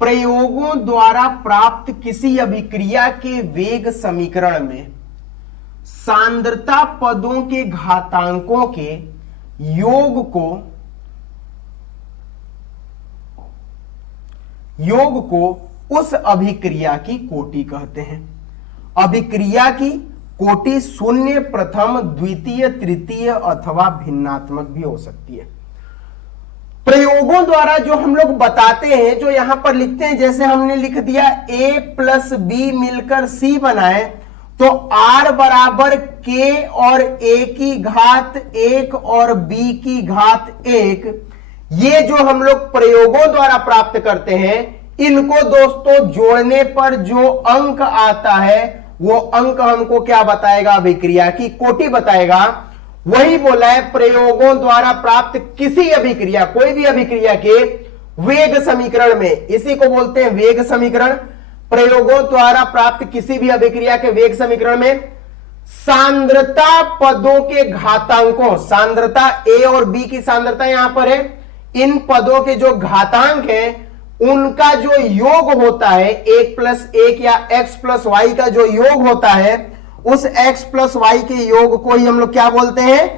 प्रयोगों द्वारा प्राप्त किसी अभिक्रिया के वेग समीकरण में सांद्रता पदों के घातांकों के योग को उस अभिक्रिया की कोटि कहते हैं। अभिक्रिया की कोटि 0, प्रथम, द्वितीय, तृतीय अथवा भिन्नात्मक भी हो सकती है। प्रयोगों द्वारा जो हम लोग बताते हैं, जो यहां पर लिखते हैं, जैसे हमने लिख दिया a प्लस बी मिलकर c बनाए, तो r बराबर k और a की घात 1 और b की घात 1, ये जो हम लोग प्रयोगों द्वारा प्राप्त करते हैं, इनको दोस्तों जोड़ने पर जो अंक आता है वो अंक हमको क्या बताएगा? अभिक्रिया की कोटि बताएगा। वही बोला है, प्रयोगों द्वारा प्राप्त किसी अभिक्रिया, कोई भी अभिक्रिया के वेग समीकरण में, इसी को बोलते हैं वेग समीकरण। प्रयोगों द्वारा प्राप्त किसी भी अभिक्रिया के वेग समीकरण में सांद्रता पदों के घातांकों, सांद्रता a और b की सांद्रता यहां पर है, इन पदों के जो घातांक हैं उनका जो योग होता है, 1 प्लस 1 या x प्लस वाई का जो योग होता है, उस x प्लस वाई के योग को ही हम लोग क्या बोलते हैं?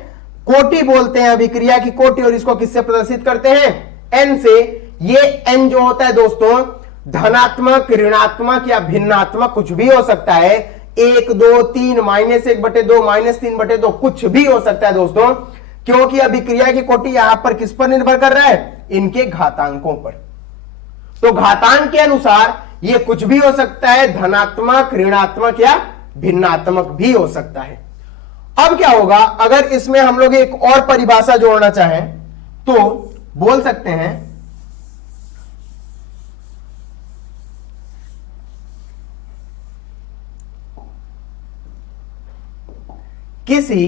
कोटि बोलते हैं, अभिक्रिया की कोटि। और इसको किससे प्रदर्शित करते हैं? n से। ये n जो होता है दोस्तों, धनात्मक, ऋणात्मक या भिन्नात्मक कुछ भी हो सकता है, 1 2 3 -1/2 -3/2 कुछ भी हो सकता है दोस्तों, क्योंकि अभिक्रिया की कोटि यहां पर किस पर निर्भर कर रहा है? इनके घातांकों पर। तो घातांक के अनुसार ये कुछ भी हो सकता है, धनात्मक, ऋणात्मक या भिन्नात्मक भी हो सकता है। अब क्या होगा अगर इसमें हम लोग एक और परिभाषा जोड़ना चाहें, तो बोल सकते हैं किसी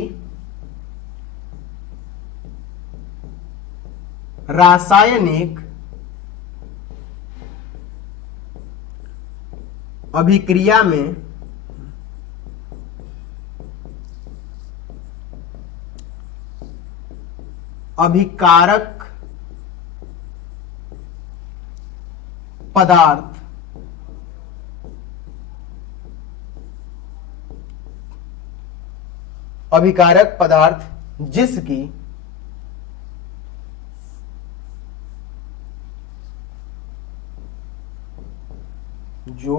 रासायनिक अभिक्रिया में अभिकारक पदार्थ जिसकी जो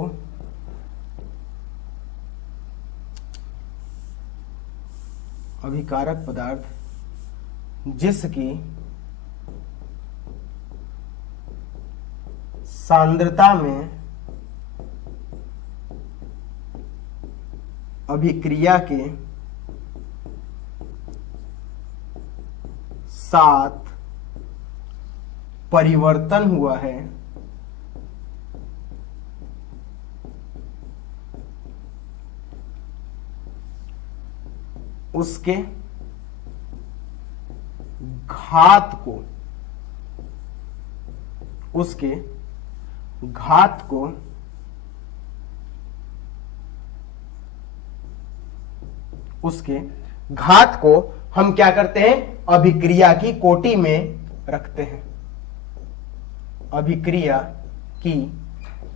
अभिकारक पदार्थ जिसकी सांद्रता में अभिक्रिया के साथ परिवर्तन हुआ है, उसके घात को हम क्या करते हैं? अभिक्रिया की कोटि में रखते हैं, अभिक्रिया की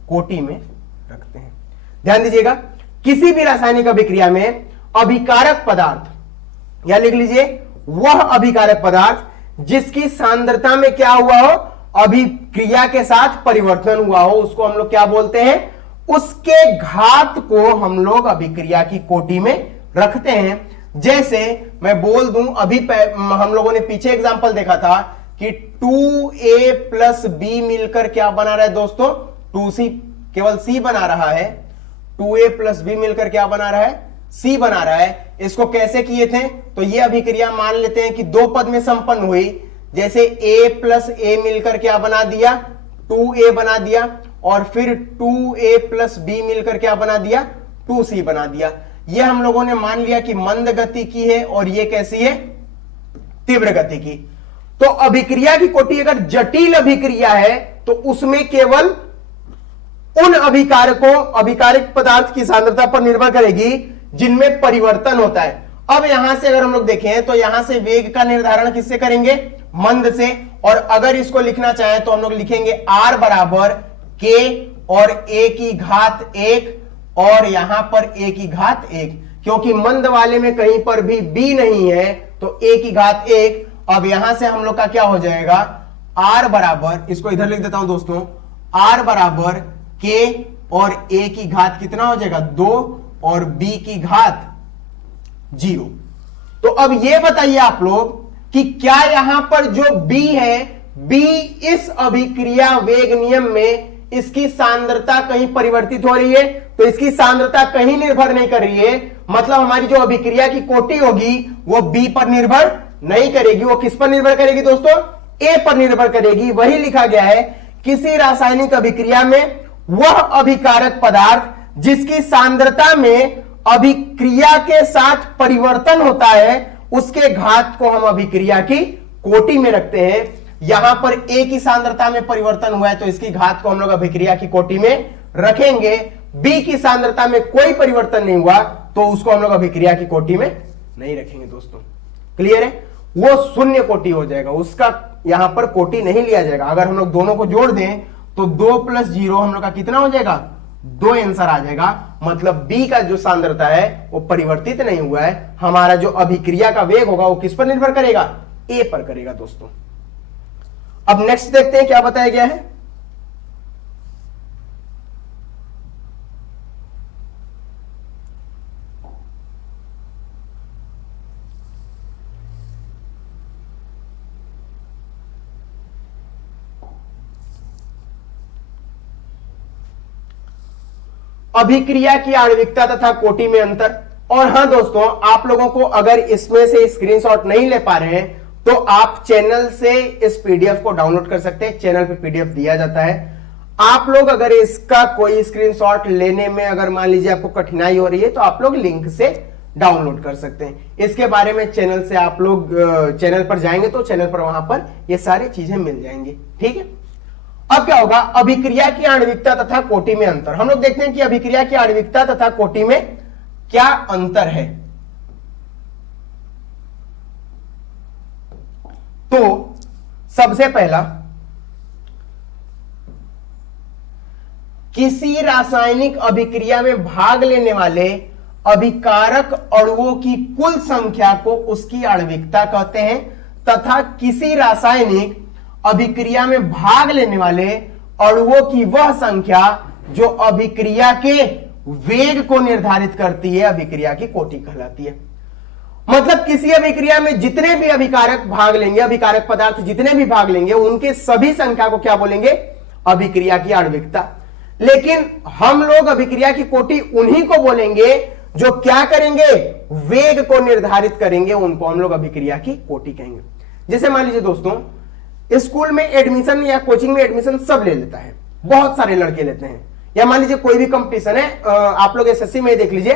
कोटि में रखते हैं। ध्यान दीजिएगा, किसी भी रासायनिक अभिक्रिया में अभिकारक पदार्थ, या लिख लीजिए वह अभिकारक पदार्थ जिसकी सांद्रता में क्या हुआ हो? अभिक्रिया के साथ परिवर्तन हुआ हो, उसको हम लोग क्या बोलते हैं? उसके घात को हम लोग अभिक्रिया की कोटि में रखते हैं। जैसे मैं बोल दूं, अभी हम लोगों ने पीछे एग्जांपल देखा था कि 2a प्लस b मिलकर क्या बना रहा है दोस्तों? 2c, केवल c बना रहा है। 2a प्लस b मिलकर क्या बना रहा है? c बना रहा है। इसको कैसे किए थे? तो ये अभिक्रिया मान लेते हैं कि दो पद में संपन्न हुई। जैसे a प्लस a मिलकर क्या बना दिया? 2a बना दिया, और फिर 2a प्लस b मिलकर क्या बना दिया? 2c बना दिया। ये हम लोगों ने मान लिया कि मंद गति की है, और ये कैसी है? तीव्र गति की। तो अभिक्रिया की कोटि अगर जटिल अभिक्रिया है तो उसमें केवल उन अभिकारक पदार्थ की सांद्रता पर निर्भर करेगी जिनमें परिवर्तन होता है। अब यहां से अगर हम लोग देखें तो यहां से वेग का निर्धारण किससे करेंगे? मंद से। और अगर इसको लिखना चाहें तो हम लोग लिखेंगे r बराबर k और a की घात 1, और यहां पर a की घात 1, क्योंकि मंद वाले में कहीं पर भी b नहीं है तो a की घात 1। अब यहां से हम लोग का क्या हो जाएगा? r बराबर, इसको इधर लिख देता हूं दोस्तों, r बराबर k और a की घात कितना हो जाएगा? 2 और b की घात 0। तो अब ये बताइए आप लोग कि क्या यहां पर जो b है, बी इस अभिक्रिया वेग नियम में इसकी सांद्रता कहीं परिवर्तित हो रही है, तो इसकी सांद्रता कहीं निर्भर नहीं कर रही है, मतलब हमारी जो अभिक्रिया की कोटि होगी वो बी पर निर्भर नहीं करेगी। वो किस पर निर्भर करेगी दोस्तों? ए पर निर्भर करेगी। वही लिखा गया है, किसी रासायनिक अभिक्रिया में वह अभिकारक पदार्थ जिसकी सांद्रता में अभिक्रिया के साथ परिवर्तन होता है उसके घात को हम अभिक्रिया की कोटि में रखते हैं। यहां पर ए की सांद्रता में परिवर्तन हुआ है तो इसकी घात को हम लोग अभिक्रिया की कोटि में रखेंगे। बी की सांद्रता में कोई परिवर्तन नहीं हुआ तो उसको हम लोग अभिक्रिया की कोटि में नहीं रखेंगे। दोस्तों क्लियर है? वो शून्य कोटि हो जाएगा, उसका यहां पर कोटि नहीं लिया जाएगा। अगर हम लोग दोनों को जोड़ दें तो 2 + 0 हम लोग का कितना हो जाएगा? 2 आंसर आ जाएगा। मतलब बी का जो सांद्रता है वो परिवर्तित नहीं हुआ है। हमारा जो अभिक्रिया का वेग होगा वो किस पर निर्भर करेगा? ए पर करेगा। दोस्तों अब नेक्स्ट देखते हैं क्या बताया गया है। अभिक्रिया की आणविकता तथा कोटि में अंतर। और हां दोस्तों, आप लोगों को अगर इसमें से स्क्रीनशॉट नहीं ले पा रहे हैं तो आप चैनल से इस पीडीएफ को डाउनलोड कर सकते हैं। चैनल पे पीडीएफ दिया जाता है। आप लोग अगर इसका कोई स्क्रीनशॉट लेने में अगर मान लीजिए आपको कठिनाई हो रही है तो आप लोग लिंक से डाउनलोड कर सकते हैं। इसके बारे में चैनल से आप लोग चैनल पर जाएंगे तो चैनल पर वहां पर ये सारी चीजें मिल जाएंगी। ठीक है, अब क्या होगा? अभिक्रिया की आणविकता तथा कोटि में अंतर। हम लोग देखते हैं कि अभिक्रिया की आणविकता तथा कोटि में क्या अंतर है। तो सबसे पहला, किसी रासायनिक अभिक्रिया में भाग लेने वाले अभिकारक अणुओं की कुल संख्या को उसकी आणविकता कहते हैं, तथा किसी रासायनिक अभिक्रिया में भाग लेने वाले अणुओं की वह संख्या जो अभिक्रिया के वेग को निर्धारित करती है अभिक्रिया की कोटि कहलाती है। मतलब किसी अभिक्रिया में जितने भी अभिकारक भाग लेंगे, अभिकारक पदार्थ जितने भी भाग लेंगे, उनके सभी संख्या को क्या बोलेंगे? अभिक्रिया की आणविकता। लेकिन हम लोग अभिक्रिया की कोटि उन्हीं को बोलेंगे जो क्या करेंगे? वेग को निर्धारित करेंगे, उनको हम लोग अभिक्रिया की कोटि कहेंगे। जैसे मान लीजिए दोस्तों, स्कूल में एडमिशन या कोचिंग में एडमिशन सब ले लेता है, बहुत सारे लड़के लेते हैं। या मान लीजिए कोई भी कंपटीशन है, आप लोग एसएससी में देख लीजिए,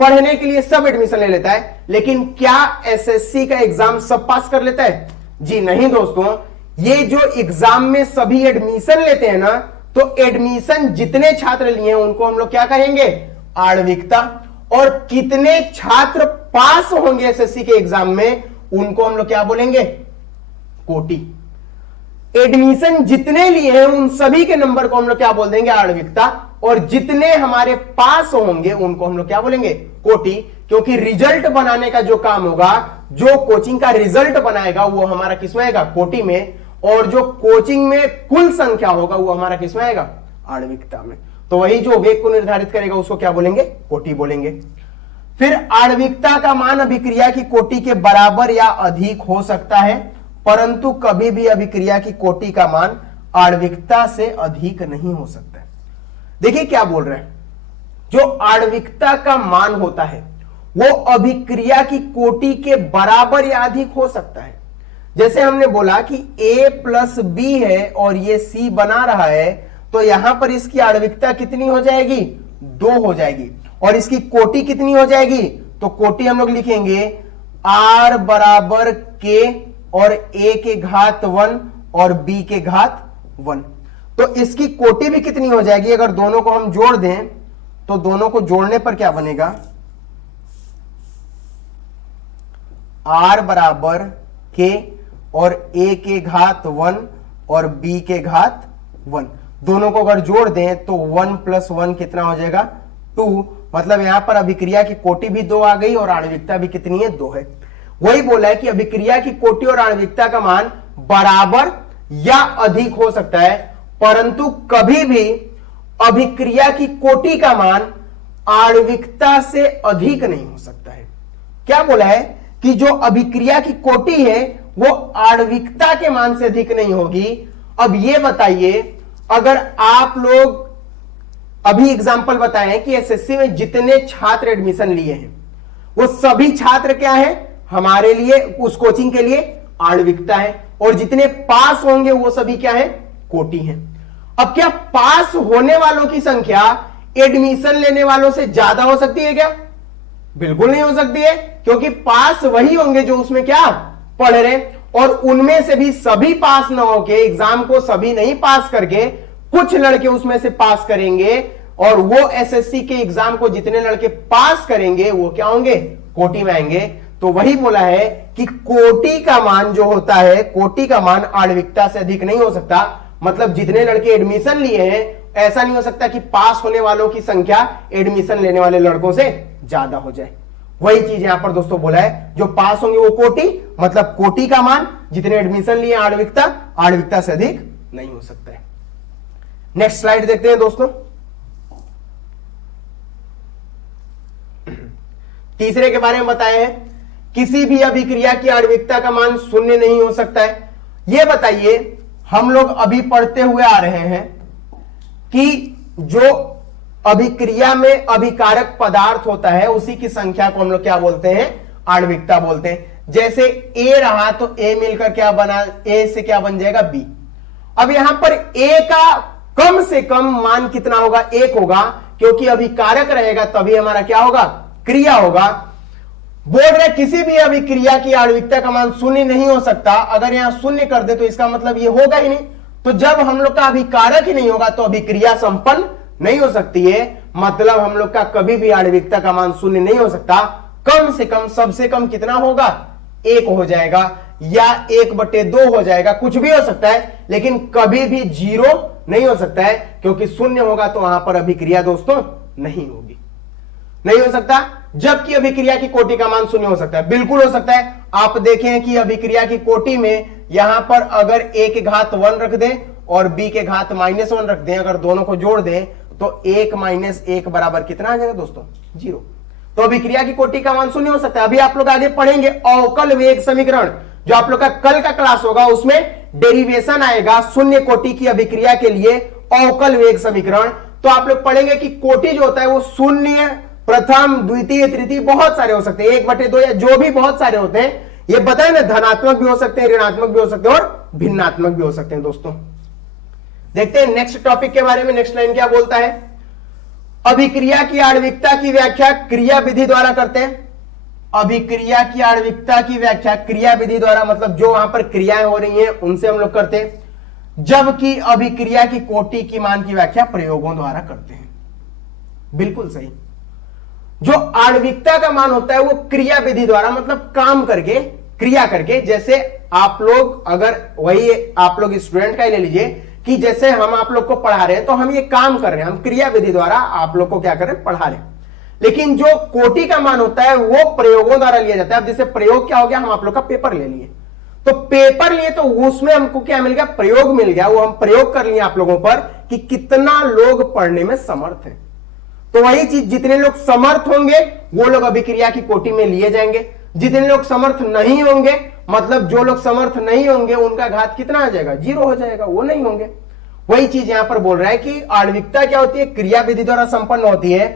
पढ़ने के लिए सब एडमिशन ले लेता है। लेकिन क्या एसएससी का एग्जाम सब पास कर लेता है? जी नहीं दोस्तों। ये जो एग्जाम में सभी एडमिशन लेते हैं ना, तो एडमिशन जितने छात्र लिए हैं उनको हम लोग क्या कहेंगे? आणविकता। और कितने छात्र पास होंगे एसएससी के एग्जाम में, उनको हम लोग क्या बोलेंगे? कोटि। एडमिशन जितने लिए हैं उन सभी के नंबर को हम लोग क्या बोल देंगे? आणविकता। और जितने हमारे पास होंगे उनको हम लोग क्या बोलेंगे? कोटि। क्योंकि रिजल्ट बनाने का जो काम होगा, जो कोचिंग का रिजल्ट बनाएगा, वो हमारा किसमें आएगा? कोटि में। और जो कोचिंग में कुल संख्या होगा वो हमारा किसमें आएगा? आणविकता में। तो वही जो वेग को निर्धारित करेगा उसको क्या बोलेंगे? कोटि बोलेंगे। फिर आणविकता का मान अभिक्रिया की कोटि के बराबर या अधिक हो सकता है, परंतु कभी भी अभिक्रिया की कोटि का मान आणविकता से अधिक नहीं हो सकता है। देखिए क्या बोल रहे हैं, जो आणविकता का मान होता है वो अभिक्रिया की कोटि के बराबर या अधिक हो सकता है। जैसे हमने बोला कि A + B है और ये C बना रहा है, तो यहां पर इसकी आणविकता कितनी हो जाएगी? 2 हो जाएगी। और इसकी कोटि कितनी हो जाएगी? तो कोटि हम लोग लिखेंगे R = K और A के घात 1 और B के घात 1। तो इसकी कोटि भी कितनी हो जाएगी? अगर दोनों को हम जोड़ दें तो दोनों को जोड़ने पर क्या बनेगा? R = K और A के घात 1 और B के घात 1। दोनों को अगर जोड़ दें तो 1 + 1 कितना हो जाएगा? 2। मतलब यहां पर अभिक्रिया की कोटि भी 2 आ गई और आणविकता भी कितनी है? 2 है। वही बोला है कि अभिक्रिया की कोटि और आणविकता का मान बराबर या अधिक हो सकता है, परंतु कभी भी अभिक्रिया की कोटि का मान आणविकता से अधिक नहीं हो सकता है। क्या बोला है कि जो अभिक्रिया की कोटि है वो आणविकता के मान से अधिक नहीं होगी। अब ये बताइए, अगर आप लोग अभी एग्जाम्पल बताए हैं कि एसएससी में जितने छात्र एडमिशन लिए हैं वो सभी छात्र क्या है हमारे लिए, उस कोचिंग के लिए आणविकता है, और जितने पास होंगे वो सभी क्या है, कोटि है। अब क्या पास होने वालों की संख्या एडमिशन लेने वालों से ज्यादा हो सकती है क्या? बिल्कुल नहीं हो सकती है, क्योंकि पास वही होंगे जो उसमें क्या पढ़ रहे, और उनमें से भी सभी पास ना होके, एग्जाम को सभी नहीं पास करके कुछ लड़के उसमें से पास करेंगे, और वो एसएससी के एग्जाम को जितने लड़के पास करेंगे वो क्या होंगे, कोटि में आएंगे। तो वही बोला है कि कोटि का मान जो होता है, कोटि का मान आणविकता से अधिक नहीं हो सकता। मतलब जितने लड़के एडमिशन लिए हैं, ऐसा नहीं हो सकता कि पास होने वालों की संख्या एडमिशन लेने वाले लड़कों से ज्यादा हो जाए। वही चीज यहां पर दोस्तों बोला है, जो पास होंगे वो कोटि, मतलब कोटि का मान जितने एडमिशन लिए आणविकता, आणविकता से अधिक नहीं हो सकता है। नेक्स्ट स्लाइड देखते हैं दोस्तों। तीसरे के बारे में बताया है, किसी भी अभिक्रिया की आणविकता का मान शून्य नहीं हो सकता है। यह बताइए, हम लोग अभी पढ़ते हुए आ रहे हैं कि जो अभिक्रिया में अभिकारक पदार्थ होता है उसी की संख्या को हम लोग क्या बोलते हैं, आणविकता बोलते हैं। जैसे ए रहा तो ए मिलकर क्या बना, ए से क्या बन जाएगा, बी। अब यहां पर ए का कम से कम मान कितना होगा, 1 होगा, क्योंकि अभिकारक रहेगा तभी हमारा क्या होगा, क्रिया होगा। बोल रहे किसी भी अभिक्रिया की आणविकता का मान शून्य नहीं हो सकता। अगर यहां शून्य कर दे तो इसका मतलब ये होगा ही नहीं। तो जब हम लोग का अभिकारक ही नहीं होगा तो अभिक्रिया संपन्न नहीं हो सकती है। मतलब हम लोग का कभी भी आणविकता का मान शून्य नहीं हो सकता। कम से कम, सबसे कम कितना होगा, 1 हो जाएगा या 1/2 हो जाएगा, कुछ भी हो सकता है, लेकिन कभी भी 0 नहीं हो सकता है, क्योंकि शून्य होगा तो वहां पर अभिक्रिया दोस्तों नहीं होगी, नहीं हो सकता। जबकि अभिक्रिया की कोटि का मान शून्य हो सकता है, बिल्कुल हो सकता है। आप देखें कि अभिक्रिया की कोटि में यहां पर अगर a के घात 1 रख दें और b के घात -1 रख दें, अगर दोनों को जोड़ दें तो 1 - 1 बराबर कितना आ जाएगा दोस्तों, 0। तो अभिक्रिया की कोटि का मान शून्य हो सकता है। अभी आप लोग आगे पढ़ेंगे अवकल वेग समीकरण, जो आप लोग का कल का क्लास होगा, उसमें डेरिवेशन आएगा शून्य कोटि की अभिक्रिया के लिए अवकल वेग समीकरण। तो आप लोग पढ़ेंगे कि कोटि जो होता है वो शून्य, प्रथम, द्वितीय, तृतीय बहुत सारे हो सकते हैं, 1/2 या जो भी बहुत सारे होते हैं। ये बताए ना, धनात्मक भी हो सकते हैं, ऋणात्मक भी हो सकते हैं और भिन्नात्मक भी हो सकते हैं। दोस्तों देखते हैं नेक्स्ट टॉपिक के बारे में। नेक्स्ट लाइन क्या बोलता है, अभिक्रिया की आणविकता की व्याख्या क्रिया विधि द्वारा करते हैं। अभिक्रिया की आणविकता की व्याख्या क्रिया विधि द्वारा, मतलब जो वहां पर क्रियाएं हो रही हैं उनसे हम लोग करते हैं, जबकि अभिक्रिया की कोटि की मान की व्याख्या प्रयोगों द्वारा करते हैं। बिल्कुल सही। जो आणविकता का मान होता है वो क्रिया विधि द्वारा, मतलब काम करके, क्रिया करके। जैसे आप लोग, अगर वही आप लोग स्टूडेंट का ही ले लीजिए कि जैसे हम आप लोग को पढ़ा रहे हैं तो हम ये काम कर रहे हैं, हम क्रिया विधि द्वारा आप लोग को क्या कर रहे हैं, पढ़ा रहे हैं। लेकिन जो कोटि का मान होता है वो प्रयोगों द्वारा लिया जाता है। अब जैसे प्रयोग क्या हो गया, हम आप लोग का पेपर ले लिए, तो पेपर लिए तो उसमें हमको क्या मिल गया, प्रयोग मिल गया। वो हम प्रयोग कर लिए आप लोगों पर कि कितना लोग पढ़ने में समर्थ है। तो वही चीज, जितने लोग समर्थ होंगे वो लोग अभिक्रिया की कोटि में लिए जाएंगे, जितने लोग समर्थ नहीं होंगे, मतलब जो लोग समर्थ नहीं होंगे उनका घात कितना आ जाएगा, 0 हो जाएगा, वो नहीं होंगे। वही चीज यहां पर बोल रहा है कि आणविकता क्या होती है, क्रिया विधि द्वारा संपन्न होती है,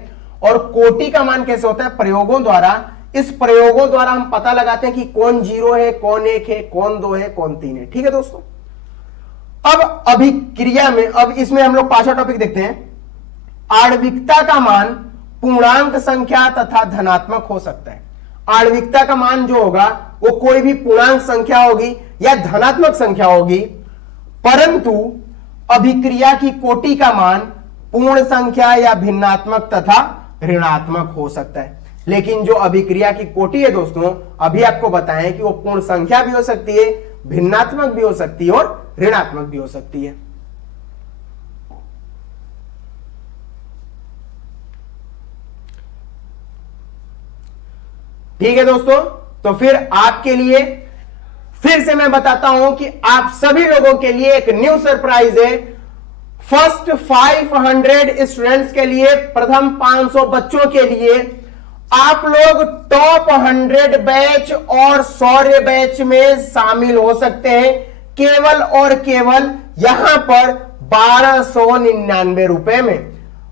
और कोटि का मान कैसे होता है, प्रयोगों द्वारा। इस प्रयोगों द्वारा हम पता लगाते हैं कि कौन 0 है, कौन 1 है, कौन 2 है, कौन 3 है। ठीक है दोस्तों। अब अभिक्रिया में, अब इसमें हम लोग 5वां टॉपिक देखते हैं। आणविकता का मान पूर्णांक संख्या तथा धनात्मक हो सकता है। आणविकता का मान जो होगा वो कोई भी पूर्णांक संख्या होगी या धनात्मक संख्या होगी, परंतु अभिक्रिया की कोटि का मान पूर्ण संख्या या भिन्नात्मक तथा ऋणात्मक हो सकता है। लेकिन जो अभिक्रिया की कोटि है दोस्तों, अभी आपको बताएं कि वो पूर्ण संख्या भी हो सकती है, भिन्नात्मक भी हो सकती है और ऋणात्मक भी हो सकती है। ठीक है दोस्तों। तो फिर आपके लिए फिर से मैं बताता हूं कि आप सभी लोगों के लिए एक न्यू सरप्राइज है। फर्स्ट 500 स्टूडेंट्स के लिए, प्रथम 500 बच्चों के लिए आप लोग टॉप 100 बैच और शौर्य बैच में शामिल हो सकते हैं केवल और केवल यहां पर 1299 रुपए में।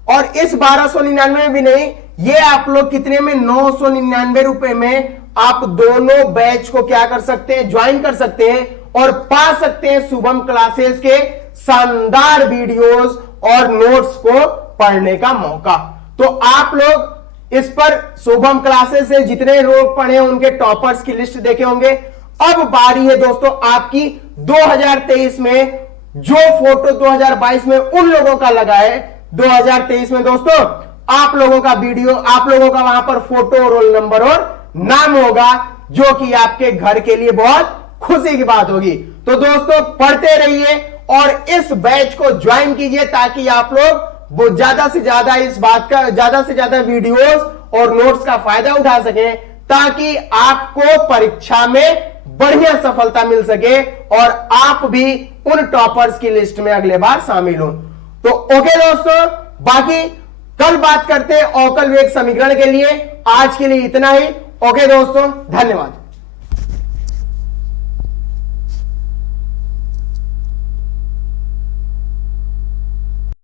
और इस 1299 में भी नहीं, ये आप लोग कितने में 999 रुपए में आप दोनों बैच को क्या कर सकते हैं, ज्वाइन कर सकते हैं और पा सकते हैं शुभम क्लासेस के शानदार वीडियोस और नोट्स को पढ़ने का मौका। तो आप लोग इस पर शुभम क्लासेस से जितने लोग पढ़े उनके टॉपर्स की लिस्ट देखे होंगे। अब बारी है दोस्तों आपकी 2023 में, जो फोटो 2022 में उन लोगों का लगा है, 2023 में दोस्तों आप लोगों का वीडियो, आप लोगों का वहां पर फोटो, रोल नंबर और नाम होगा, जो कि आपके घर के लिए बहुत खुशी की बात होगी। तो दोस्तों पढ़ते रहिए और इस बैच को ज्वाइन कीजिए ताकि आप लोग वो ज्यादा से ज्यादा इस बात का, ज्यादा से ज्यादा वीडियोस और नोट्स का फायदा उठा सके, ताकि आपको परीक्षा में बढ़िया सफलता मिल सके और आप भी उन टॉपर्स की लिस्ट में अगले बार शामिल हो। तो ओके दोस्तों, बाकी कल बात करते हैं अवकल वेग समीकरण के लिए। आज के लिए इतना ही। ओके दोस्तों, धन्यवाद।